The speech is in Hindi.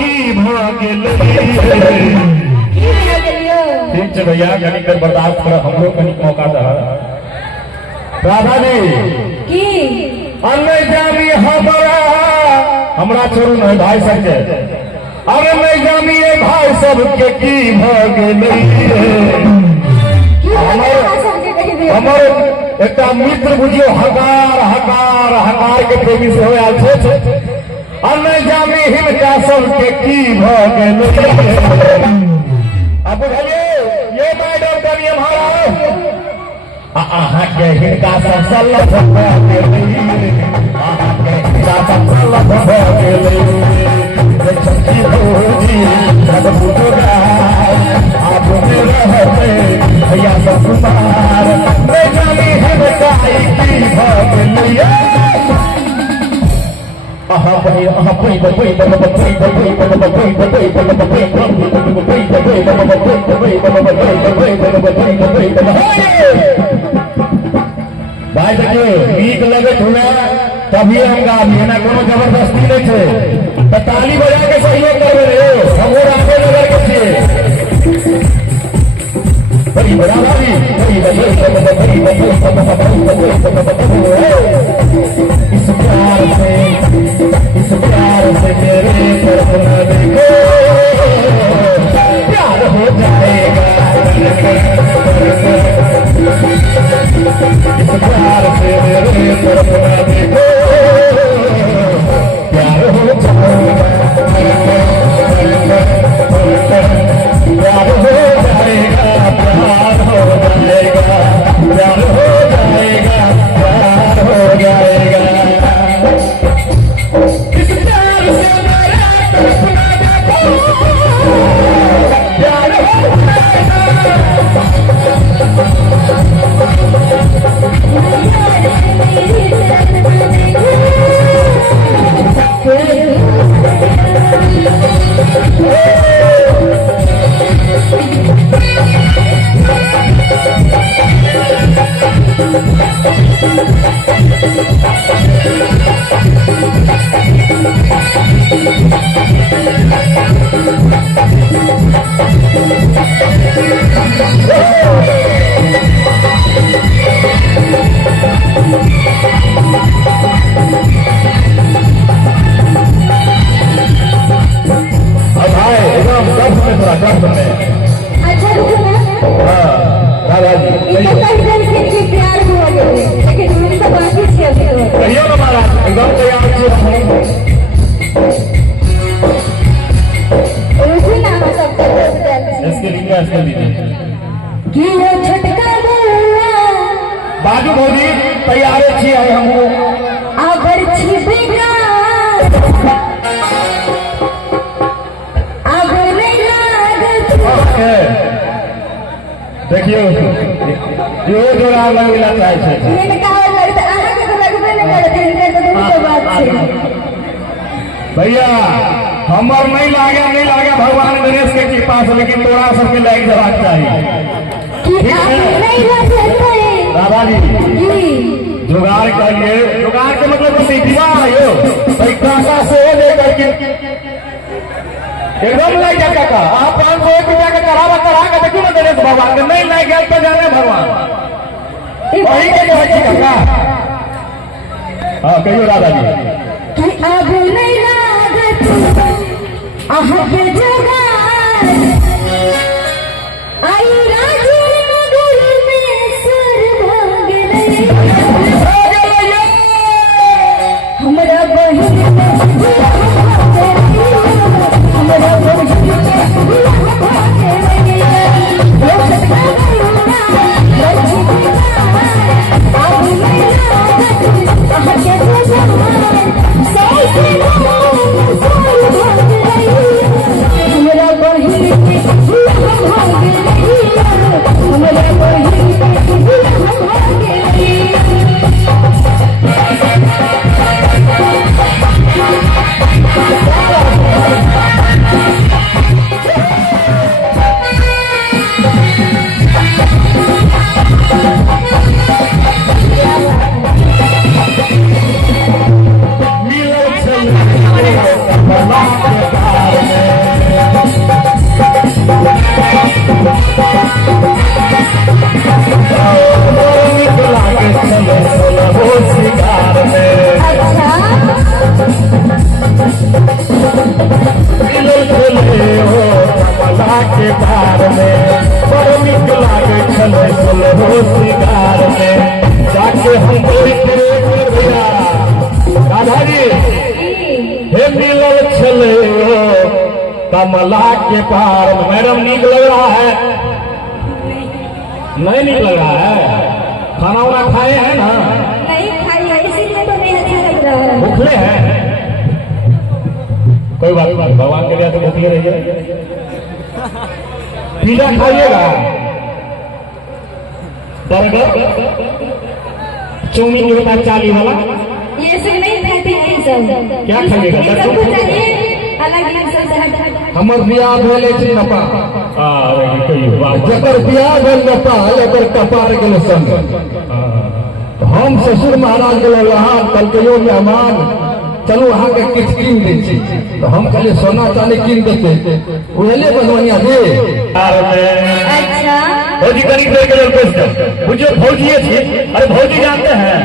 की भागल ठीक है भैया कहीं कर बर्दाश्त कर हम लोग कहीं मौका दे राधा जी की अन्य जामी हमरा छोड़ू नहीं भाई सबके अरे नहीं जामी भाई सबके की भागल हमर एक मित्र बुझियो हकार हकार हकार के प्रेमी से होया छे अन्य जामी हिनका सबके की भागल अब बुझलिए ये मैडम का नियम हमारा के हिनका सब सल्लत भैया सब कुमार भाई देखिए नीक लगे हुए तभी हम गाबी ना कोनो जबरदस्ती नहीं थे तो ताली बजा के सहयोग कर रहे हम और आगे लगा के छे बड़ी बड़ा भाई इस प्यार से मेरे तरफ न देखो प्यार हो जाएगा इस प्यार से मेरे तरफ न देखो प्यार हो जाएगा प्यार हो जाएगा प्यार हो जाएगा प्यार हो जाएगा प्यार हो जाएगा इस प्यार से मेरे तरफ न देखो प्यार हो बाजू भौजी तैयार छी हम अगर छिपेगा अगर नहीं लागत देखियो यो जोड़ा लगला चाहे छै मैंने कहा लगता आहा के तो लगबे नहीं करते इनके तो दूर बात छै भैया हमर नहीं लागे भगवान गणेश के कृपा से लेकिन तोरा सबके लाइक जवाब चाहिए कि आप नहीं रह सकते दादा जी जुगाड़ करिए जुगाड़ के मतलब सीधा आयो पैसा से लेकर के एकदम लग जाए काका आप 501 का करा के देखो ना गणेश भगवान के नहीं लग गया तो जाने भगवान वही के जो है काका हाँ कहियो दादा जी कि अब नहीं लागत आह के जुगाड़ आई राजनगर में सर भाग हमरा बहिन हमरा बहिन के पार में बड़ नीक लागे छले सोलहो सिंगार में जाके हम कोई करे भैया राधा जी हे मिलल छले कमला के पार में। मैडम नीक लग रहा है? नहीं नीक लग रहा है? खाना वाना खाए हैं ना? नहीं खाई है, इसीलिए तो नहीं अच्छा लग रहा है। भूखले हैं? कोई बात नहीं, भगवान के लिए तो भूखले रहिए। पिज्जा खाइएगा, बर्गर, चाउमीन जो होता है चाली वाला, ये सब नहीं खाते हैं सब। क्या खाइएगा? ये सब कुछ चाहिए अलग अलग सब से हट। हमर बियाह भेले छै नपा जकर बियाह भेल नेपाल एकर कपार गेल संग। हम ससुर महाराज गेल वहाँ कलकैयो मेहमान चलू अहाँ के किछु कीन दै छी तो हम कहलिए सोना चांदी कीन देते उहेले बनवनिया दे। अच्छा भौजी करीब देर के लिए बुझिए भौजी अरे भौजी जानते हैं